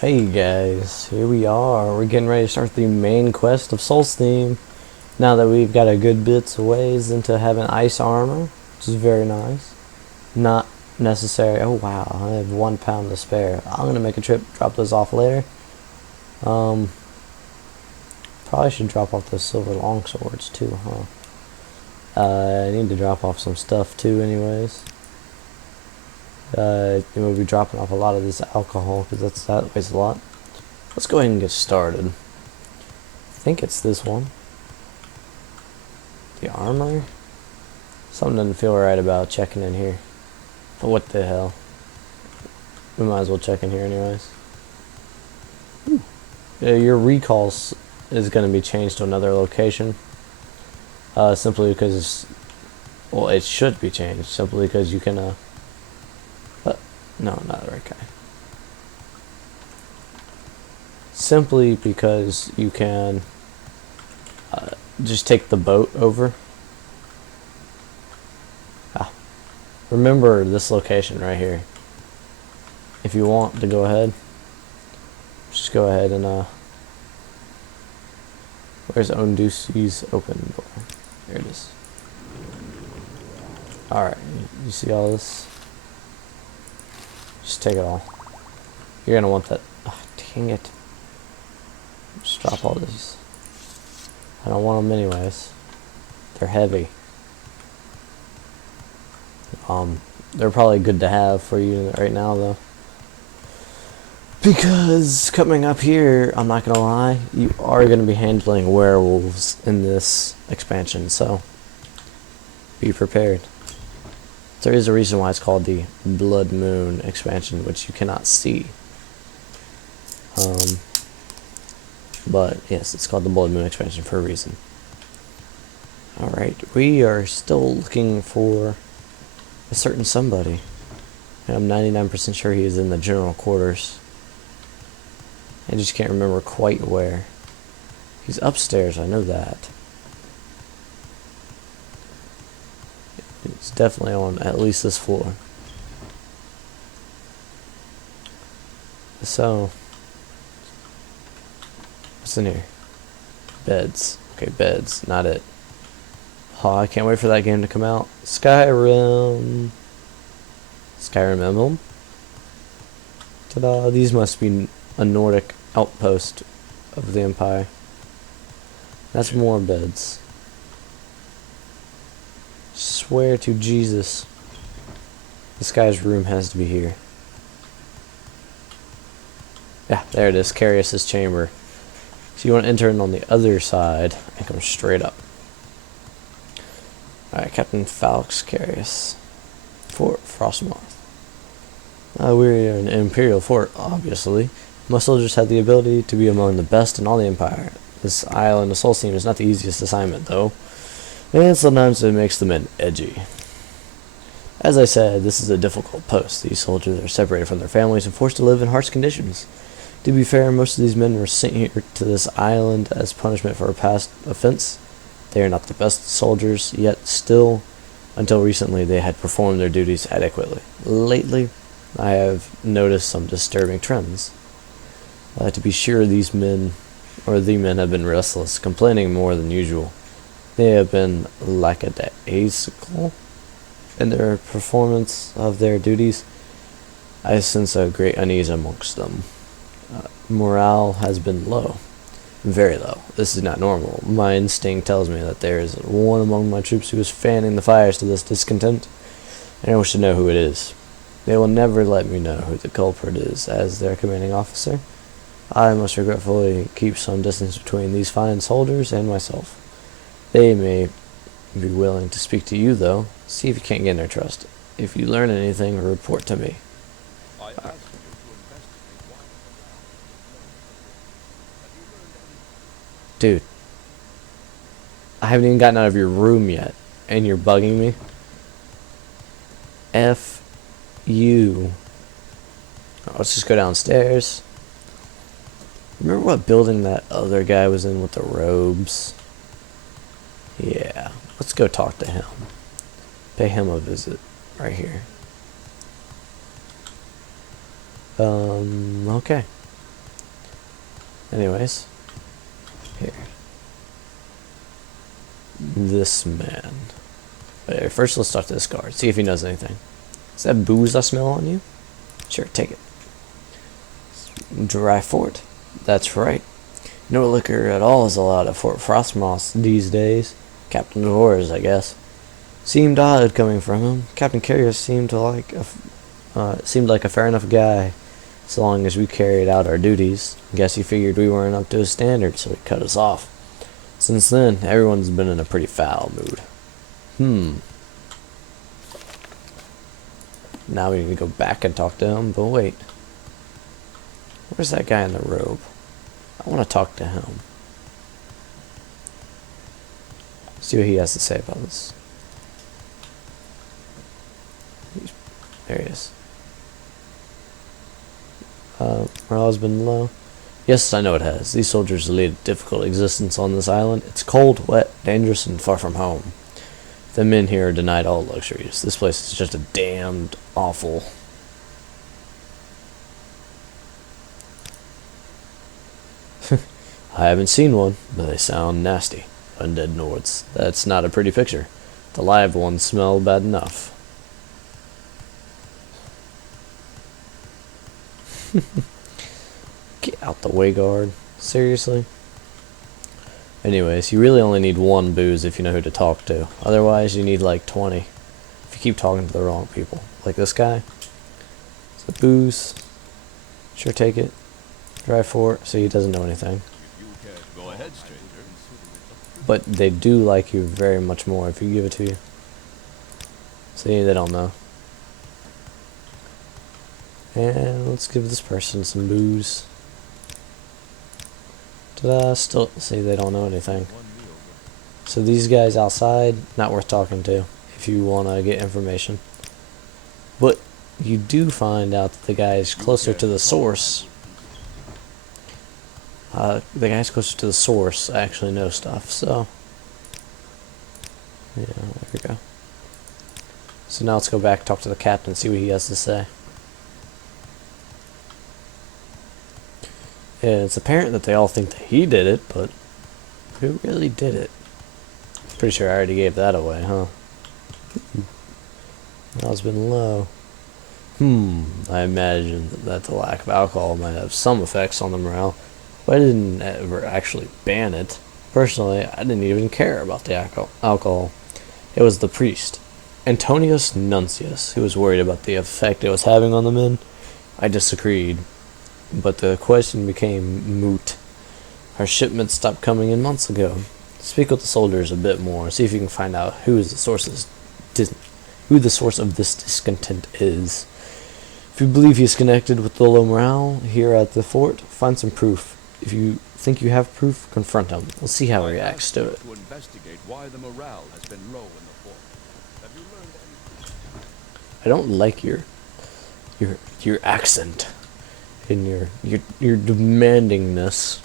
Hey guys, here we are. We're getting ready to start the main quest of Solsthiem. Now that we've got a good bits of ways into having ice armor, which is very nice. Not necessary. Oh wow, I have 1 pound to spare. I'm gonna make a trip, drop those off later. Um, Probably should drop off those silver longswords too, huh? I need to drop off some stuff too, anyways. We'll be dropping off a lot of this alcohol because that weighs a lot. Let's go ahead and get started. I think it's this one. The armor? Something doesn't feel right about checking in here. But what the hell? We might as well check in here anyways. Your recalls is going to be changed to another location. Simply because, well, it should be changed. Simply because you can, no, not the right guy. Simply because you can just take the boat over. Remember this location right here. If you want to go ahead, just go ahead and where's Ondusi's open door? There it is. Alright, you see all this? Just take it all. You're gonna want that. Oh, dang it. Just drop all these. I don't want them anyways. They're heavy. They're probably good to have for you right now though. Because coming up here, I'm not gonna lie, you are gonna be handling werewolves in this expansion, so be prepared. There is a reason why it's called the Blood Moon expansion, which you cannot see. But yes, it's called the Blood Moon expansion for a reason. Alright, we are still looking for a certain somebody. And I'm 99% sure he is in the general quarters. I just can't remember quite where. He's upstairs, I know that. It's definitely on at least this floor. So, what's in here? Beds. Okay, beds, not it. Oh, I can't wait for that game to come out. Skyrim. Skyrim emblem. Ta-da! These must be a Nordic outpost of the Empire. That's more beds. Swear to Jesus, this guy's room has to be here. Yeah, there it is. Carius's chamber. So you want to enter in on the other side and come straight up. Alright, Captain Falx Carius. Fort Frostmoth. We're an Imperial fort, obviously. My soldiers have the ability to be among the best in all the Empire. This island of Solsthiem is not the easiest assignment, though, and sometimes it makes the men edgy. As I said, this is a difficult post. These soldiers are separated from their families and forced to live in harsh conditions. To be fair, most of these men were sent here to this island as punishment for a past offense. They are not the best soldiers, yet still, until recently, they had performed their duties adequately. Lately, I have noticed some disturbing trends. To be sure, the men have been restless, complaining more than usual. They have been lackadaisical in their performance of their duties. I sense a great unease amongst them. Morale has been low. Very low. This is not normal. My instinct tells me that there is one among my troops who is fanning the fires to this discontent, and I wish to know who it is. They will never let me know who the culprit is, as their commanding officer. I must regretfully keep some distance between these fine soldiers and myself. They may be willing to speak to you, though. See if you can't gain their trust. If you learn anything, report to me. Dude, I haven't even gotten out of your room yet, and you're bugging me? F you. Let's just go downstairs. Remember what building that other guy was in with the robes? Yeah, let's go talk to him. Pay him a visit right here. Okay. Anyways, here. This man. Wait, first, let's talk to this guard. See if he knows anything. Is that booze I smell on you? Sure, take it. Dry fort. That's right. No liquor at all is allowed at Fort Frostmoss these days. Captain of Horrors, I guess. Seemed odd coming from him. Captain Carrier seemed like a fair enough guy, so long as we carried out our duties. Guess he figured we weren't up to his standards, so he cut us off. Since then, everyone's been in a pretty foul mood. Now we need to go back and talk to him, but wait. Where's that guy in the robe? I want to talk to him. See what he has to say about this. There he is. Morale's been low. Yes, I know it has. These soldiers lead a difficult existence on this island. It's cold, wet, dangerous, and far from home. The men here are denied all luxuries. This place is just a damned awful. I haven't seen one, but they sound nasty. Undead Nords. That's not a pretty picture. The live ones smell bad enough. Get out the way, guard. Seriously? Anyways, you really only need one booze if you know who to talk to. Otherwise, you need like 20. If you keep talking to the wrong people. Like this guy. So booze. Sure, take it. Dry fort, so he doesn't know anything. Go ahead, stranger. But they do like you very much more if you give it to you. See, they don't know. And let's give this person some booze. Still, see, they don't know anything. So these guys outside, not worth talking to if you want to get information. But you do find out that the guys closer to the source, actually know stuff, so. Yeah, there we go. So now let's go back and talk to the captain, see what he has to say. Yeah, it's apparent that they all think that he did it, but who really did it? Pretty sure I already gave that away, huh? Morale's been low. I imagine that the lack of alcohol might have some effects on the morale, but I didn't ever actually ban it. Personally, I didn't even care about the alcohol. It was the priest, Antonius Nuncius, who was worried about the effect it was having on the men. I disagreed. But the question became moot. Our shipment stopped coming in months ago. Speak with the soldiers a bit more. See if you can find out who the source of this discontent is. If you believe he's connected with the low morale here at the fort, find some proof. If you think you have proof, confront him. We'll see how he reacts to it. To investigate why the morale has been low in the fort. Have you learned anything? I don't like your accent. In your demandingness.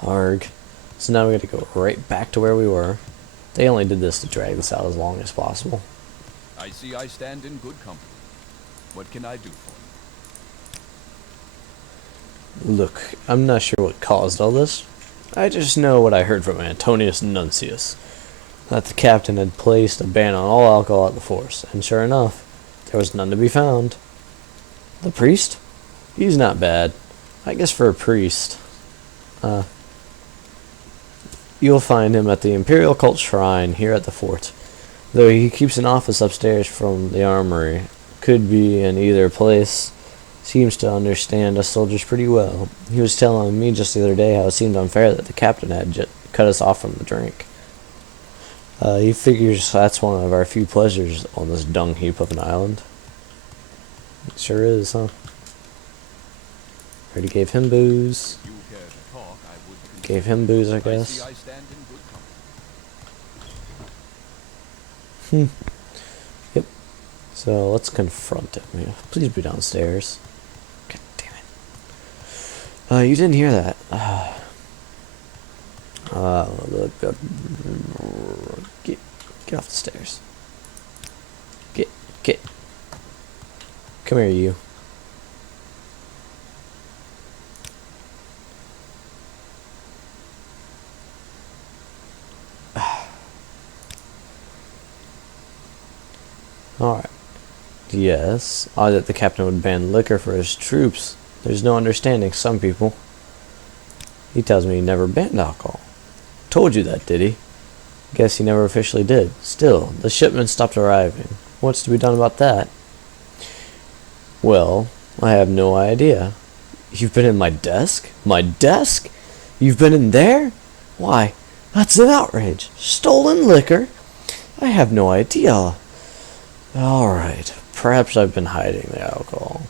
Arg. So now we gotta go right back to where we were. They only did this to drag this out as long as possible. I see I stand in good company. What can I do for you? Look, I'm not sure what caused all this. I just know what I heard from Antonius Nuncius. That the captain had placed a ban on all alcohol at the force, and sure enough, there was none to be found. The priest? He's not bad. I guess for a priest. You'll find him at the Imperial Cult Shrine here at the fort. Though he keeps an office upstairs from the armory. Could be in either place. Seems to understand us soldiers pretty well. He was telling me just the other day how it seemed unfair that the captain had cut us off from the drink. He figures that's one of our few pleasures on this dung heap of an island. It sure is, huh? Already gave him booze. You care to talk, I would Gave him booze, I I guess. see I stand in good company. Yep. So let's confront him. Yeah. Please be downstairs. God damn it. You didn't hear that. Get off the stairs. Get. Come here, you. Alright. Yes, odd that the captain would ban liquor for his troops. There's no understanding some people. He tells me he never banned alcohol. Told you that, did he? Guess he never officially did. Still, the shipment stopped arriving. What's to be done about that? Well, I have no idea. You've been in my desk? My desk? You've been in there? Why, that's an outrage. Stolen liquor? I have no idea. Alright, perhaps I've been hiding the alcohol.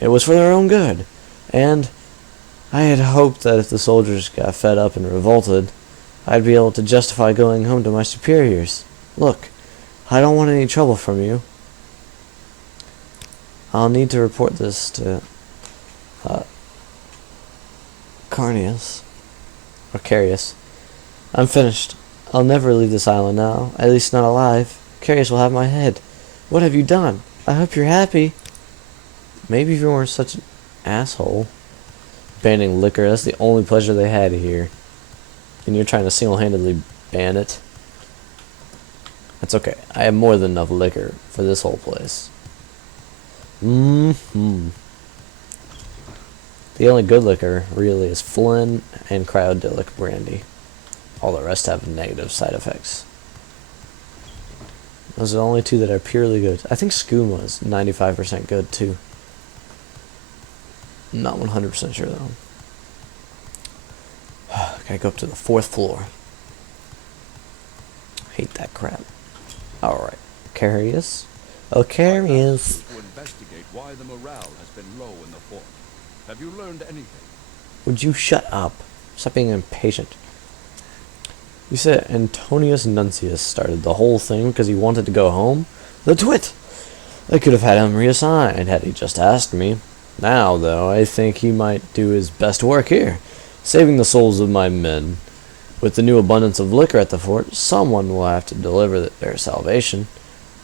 It was for their own good. And I had hoped that if the soldiers got fed up and revolted, I'd be able to justify going home to my superiors. Look, I don't want any trouble from you. I'll need to report this to Carnius. Or Carius. I'm finished. I'll never leave this island now, at least not alive. Carius will have my head. What have you done? I hope you're happy. Maybe if you weren't such an asshole. Banning liquor, that's the only pleasure they had here. And you're trying to single-handedly ban it. That's okay. I have more than enough liquor for this whole place. The only good liquor, really, is Flynn and Cryodilic Brandy. All the rest have negative side effects. Those are the only two that are purely good. I think Skooma is 95% good, too. Not 100% sure, though. Gotta go up to the 4th floor. Hate that crap. Alright. Carius. Oh, Carius. To investigate why the morale has been low in the fort. Have you learned anything? Would you shut up? Stop being impatient. You said Antonius Nuncius started the whole thing because he wanted to go home? The twit! I could have had him reassigned had he just asked me. Now, though, I think he might do his best work here, saving the souls of my men. With the new abundance of liquor at the fort, someone will have to deliver their salvation.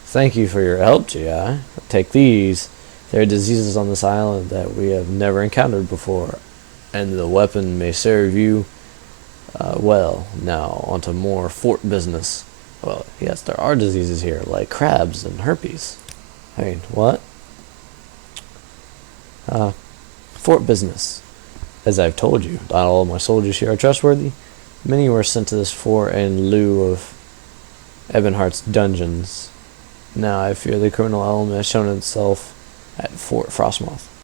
Thank you for your help, G.I. Take these. There are diseases on this island that we have never encountered before, and the weapon may serve you well. Now, onto more fort business. Well, yes, there are diseases here, like crabs and herpes. I mean, what? Fort business. As I've told you, not all of my soldiers here are trustworthy. Many were sent to this fort in lieu of Ebonheart's dungeons. Now I fear the criminal element has shown itself at Fort Frostmoth.